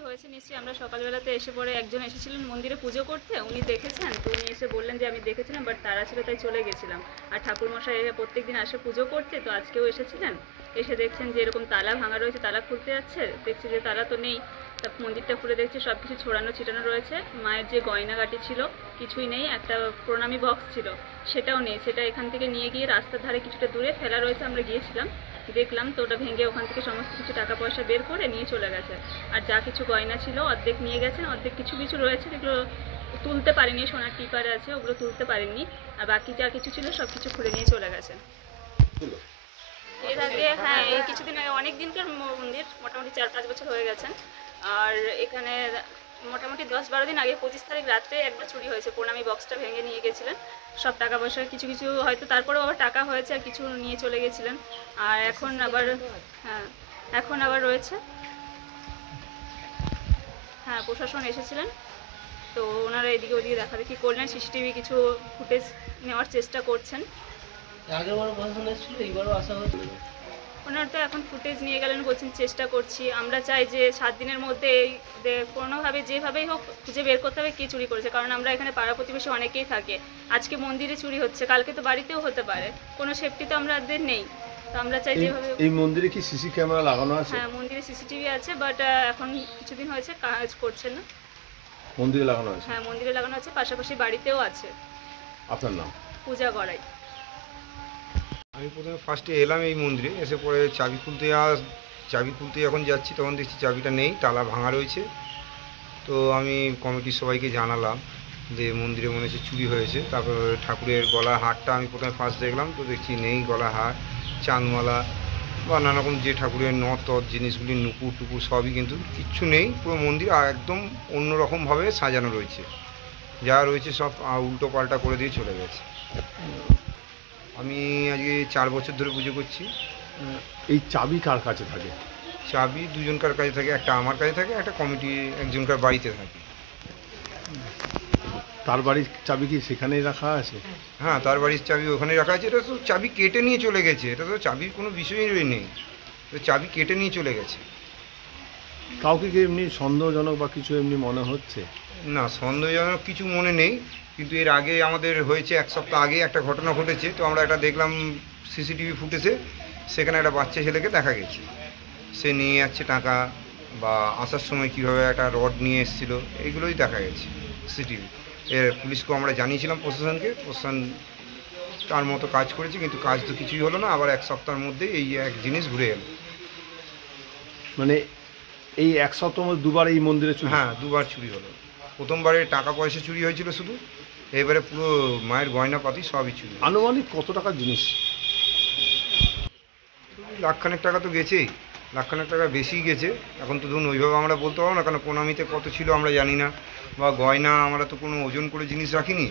এরকমই হয়েছে নিশ্চয়ই। আমরা সকালবেলাতে এসে পরে একজন এসেছিলেন মন্দিরে পুজো করতে, উনি দেখেছেন, তো উনি এসে বললেন যে আমি দেখেছিলাম, বাট তারা ছিল তাই চলে গেছিলাম। আর ঠাকুরমশাই প্রত্যেক দিন আসে পুজো করতে, তো আজকেও এসেছিলেন, এসে দেখছেন যে এরকম তালা ভাঙা রয়েছে, তালা খুলতে যাচ্ছে, দেখছি যে তালা তো নেই। তা মন্দিরটা খুলে দেখছি সব কিছু ছড়ানো ছিটানো রয়েছে, মায়ের যে গয়নাগাটি ছিল কিছুই নেই, একটা প্রণামী বক্স ছিল সেটাও নেই, সেটা এখান থেকে নিয়ে গিয়ে রাস্তার ধারে কিছুটা দূরে ফেলা রয়েছে। আমরা গিয়েছিলাম, দেখলাম, তো ওটা ভেঙে ওখান থেকে সমস্ত কিছু টাকা পয়সা বের করে নিয়ে চলে গেছে। আর যা কিছু গয়না ছিল অর্ধেক নিয়ে গেছেন, অর্ধেক কিছু কিছু রয়েছে যেগুলো তুলতে পারেনি, সোনার টিপারে আছে ওগুলো তুলতে পারেননি, আর বাকি যা কিছু ছিল সব কিছু খুলে নিয়ে চলে গেছে। এর আগে হ্যাঁ, এই কিছুদিন আগে, অনেক দিনকার মন্দির, মোটামুটি 4-5 বছর হয়ে গেছেন। আর এখানে মোটামুটি 10-12 দিন আগে 25 তারিখ রাত্রে একবার চুরি হয়েছে, প্রণামী বক্সটা ভেঙে নিয়ে গেছিলেন সব টাকা পয়সা, কিছু কিছু হয়তো তারপরেও আবার টাকা হয়েছে আর কিছু নিয়ে চলে গেছিলেন। আর এখন আবার হ্যাঁ, এখন আবার রয়েছে। হ্যাঁ, প্রশাসন এসেছিলেন, তো ওনারা এদিকে ওদিকে দেখাদেখি করলেন, সিসিটিভি কিছু ফুটেজ নেওয়ার চেষ্টা করছেন। আগেরবারও প্রশাসন এসেছিল, এইবারও আসা হয়েছিল। ওনারা তো এখন ফুটেজ নিয়ে গেলেন, বলছেন চেষ্টা করছি। আমরা চাই যে 7 দিনের মধ্যে কোনোভাবে যেভাবেই হোক খুঁজে বের করতে হবে কে চুরি করেছে, কারণ আমরা এখানে পাড়া প্রতিবেশী অনেকেই থাকে। আজকে মন্দিরে চুরি হচ্ছে, কালকে তো বাড়িতেও হতে পারে, কোনো সেফটি তো আমাদের নেই। তো আমরা চাই যেভাবে। এই মন্দিরে কি সিসি ক্যামেরা লাগানো আছে? হ্যাঁ, মন্দিরে সিসিটিভি আছে, বাট এখন কিছুদিন হয়েছে কাজ করছে না। মন্দিরে লাগানো আছে? হ্যাঁ, মন্দিরে লাগানো আছে, পাশাপাশি বাড়িতেও আছে। আপনার নাম? পূজা গড়াই। আমি প্রথমে ফার্স্টে এলাম এই মন্দিরে, এসে পরে চাবি খুলতে যখন যাচ্ছি তখন দেখছি চাবিটা নেই, তালা ভাঙা রয়েছে। তো আমি কমিটির সবাইকে জানালাম যে মন্দিরে মনে হচ্ছে চুরি হয়েছে। তারপর ঠাকুরের গলার হারটা আমি প্রথমে ফার্স্ট দেখলাম, তো দেখছি নেই গলার হার, চাঁদমালা বা নানারকম যে ঠাকুরের নথ জিনিসগুলি, নুপুর টুকুর সবই কিন্তু কিচ্ছু নেই। পুরো মন্দির একদম অন্যরকমভাবে সাজানো রয়েছে, যা রয়েছে সব উল্টো পাল্টা করে দিয়ে চলে গেছে। আমি আজকে 4 বছর ধরে পুজো করছি। এই চাবি কার কাছে থাকে? চাবি দুজনকার কাছে থাকে, একটা আমার কাছে থাকে, একটা কমিটি একজনকার বাড়িতে থাকে। তার বাড়ির চাবি কি সেখানেই রাখা আছে? হ্যাঁ, তার বাড়ির চাবি ওখানে রাখা আছে। এটা তো চাবি কেটে নিয়ে চলে গেছে, এটা তো চাবির কোনো বিষয়ই নেই, চাবি কেটে নিয়ে চলে গেছে। কাউকে কি এমনি সন্দেহজনক বা কিছু এমনি মনে হচ্ছে? না, সন্দেহজনক কিছু মনে নেই, কিন্তু এর আগে আমাদের হয়েছে 1 সপ্তাহ আগে একটা ঘটনা ঘটেছে। তো আমরা এটা দেখলাম সিসিটিভি ফুটেজে, সেখানে একটা বাচ্চা ছেলেকে দেখা গেছে, সে নিয়ে যাচ্ছে টাকা, বা আসার সময় কীভাবে একটা রড নিয়ে এসেছিলো, এইগুলোই দেখা গেছে সিসিটিভি। এর পুলিশকেও আমরা জানিয়েছিলাম, প্রশাসনকে, প্রশাসন তার মতো কাজ করেছে, কিন্তু কাজ তো কিছুই হলো না। আবার 1 সপ্তাহের মধ্যেই এই এক জিনিস ঘুরে এলো। মানে এই 1 সপ্তাহের মধ্যে দুবার এই মন্দিরে চুরি? হ্যাঁ, দুবার চুরি হলো। প্রথমবারে টাকা পয়সা চুরি হয়েছিল শুধু, এবারে পুরো মায়ের গয়নাপাতি সবই চুরি। আনুমানিক কত টাকার জিনিস? লাখখানেক টাকা তো গেছেই, লাখখানেক টাকা বেশি গেছে। এখন তো ধরুন ওইভাবে আমরা বলতে পারবো না, কারণ প্রণামীতে কত ছিল আমরা জানি না, বা গয়না আমরা তো কোনো ওজন করে জিনিস রাখিনি।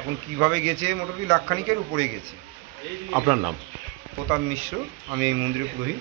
এখন কিভাবে গেছে, মোটামুটি লাখখানিকের উপরে গেছে। আপনার নাম? প্রতাপ মিশ্র, আমি এই মন্দিরের পুরোহিত।